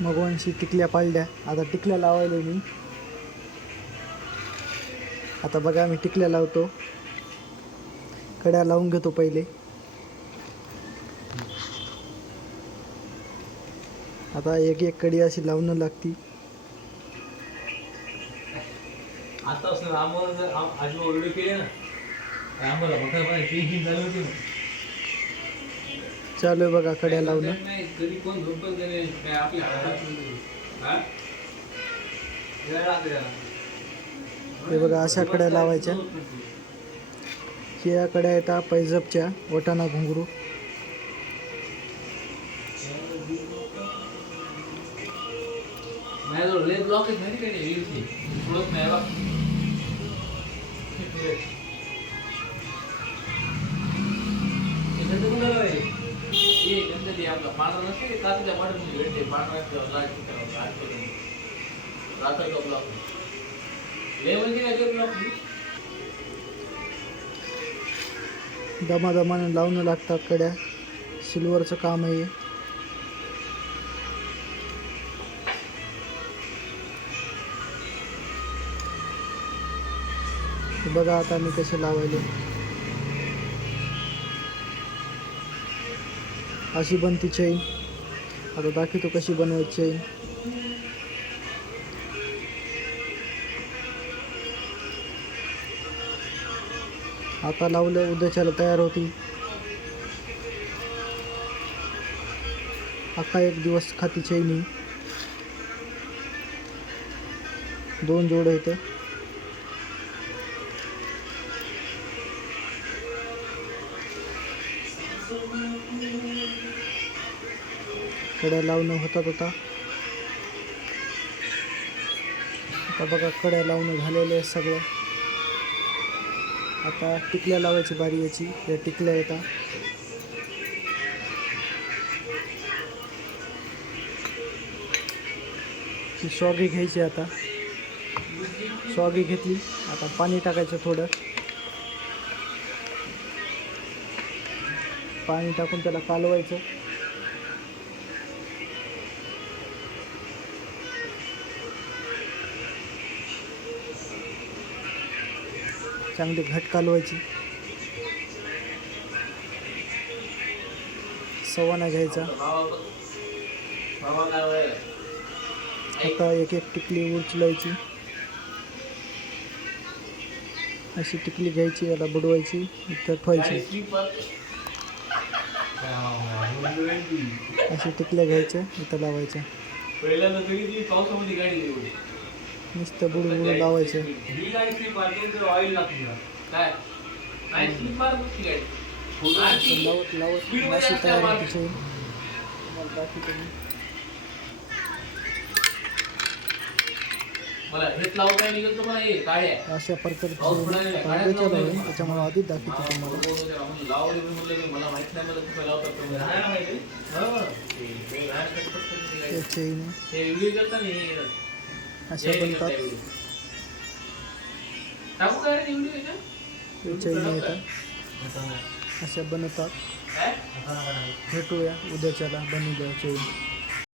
मगवंशी टिकल्या पाळल्या. आता टिकल्या लावायला मी. आता बघा मी टिकल्या लावतो. कड्या लावून घेतो पहिले. आता एक एक कडी अशी लावणं लागती. आता असं आम्हाला आजी ऑर्डर केली ना आम्हाला बघा पण ती झाली होती ना. चालू आहे बघा कड्या लावणं. तरी कोण झोपत नाही आपल्या हातात. हे बघा अशा कड्या लावायच्या. ह्या कड्या येतात पैजपच्या वटाणा घुंगरू. माझ्याजवळ लय ब्लॉक आहेत माहिती काय रील्सची थोडंच नाही बघ. ये गणपती आपला पांढरा नसते काचच्या वाटत भेटते पांढरा लाईट रात्र का ब्लॉक लय म्हणजे काय ब्लॉक दमादमाने लावणं लागतात कड्या. सिल्वरचं काम आहे. बघा आता मी कसे लावायले. अशी बनती चैन. आता दाखवतो कशी बनवायची चैन. आता लावलं उद्याच्याला तयार होती. अख्खा एक दिवस खाती चैनी. 2 जोड आहेत. कड्या लावणं होतात आता बघा कड्या लावणं झालेले आहेत सगळ्या. आता टिकल्या लावायची बारी याची. या टिकल्या येतात. ही स्वागी घ्यायची. आता स्वागी घेतली. आता पाणी टाकायचं थोडं. पाणी टाकून त्याला कालवायचं. चांगली घट कालवायची. सवाना घ्यायचा. आता एक एक टिकली उचलायची. अशी टिकली घ्यायची. याला बुडवायची. इथं ठेवायची. अशी टिकल्या घ्यायच्या. इथं लावायच्या. नुसतं बुडबुड लावायचं. लावत लावत अशी तयार होती. अशा प्रकारचे त्याच्यामुळे आधीच दाखवतो तुम्हाला. अशा बनतात. चैनी येतात. अशा बनवतात. भेटूया उद्याच्याला. बनवूया चैन.